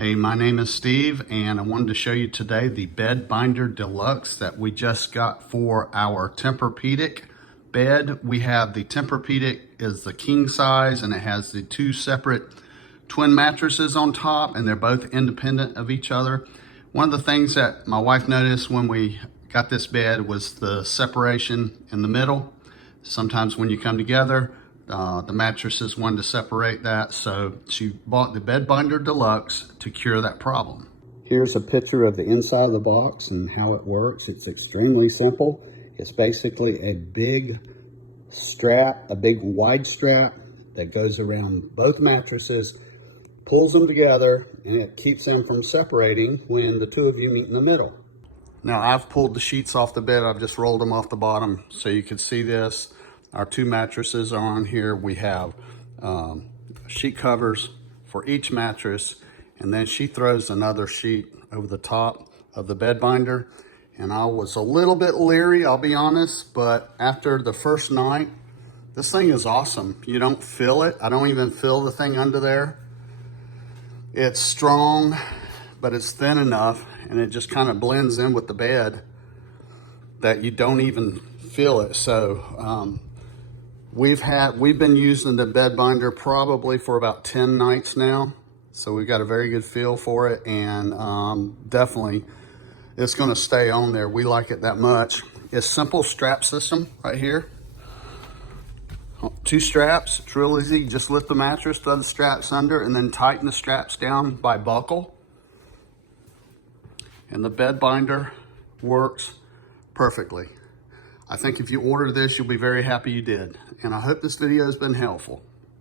Hey, my name is Steve, and I wanted to show you today the Bed Binder Deluxe that we just got for our Tempur-Pedic bed. We have the Tempur-Pedic is the king size, and it has the two separate twin mattresses on top, and they're both independent of each other. One of the things that my wife noticed when we got this bed was the separation in the middle. Sometimes when you come together, the mattresses wanted to separate that, so she bought the Bed Binder Deluxe to cure that problem. Here's a picture of the inside of the box and how it works. It's extremely simple. It's basically a big strap, a big wide strap that goes around both mattresses, pulls them together, and it keeps them from separating when the two of you meet in the middle. Now, I've pulled the sheets off the bed. I've just rolled them off the bottom so you can see this. Our two mattresses are on here. We have sheet covers for each mattress, and then she throws another sheet over the top of the bed binder. And I was a little bit leery, I'll be honest, but after the first night, this thing is awesome. You don't feel it. I don't even feel the thing under there. It's strong, but it's thin enough, and it just kind of blends in with the bed that you don't even feel it. So we've been using the bed binder probably for about 10 nights now. So we've got a very good feel for it, and definitely it's gonna stay on there. We like it that much. It's simple strap system right here. Two straps, it's real easy. You just lift the mattress, throw the straps under, and then tighten the straps down by buckle. And the bed binder works perfectly. I think if you order this, you'll be very happy you did. And I hope this video has been helpful.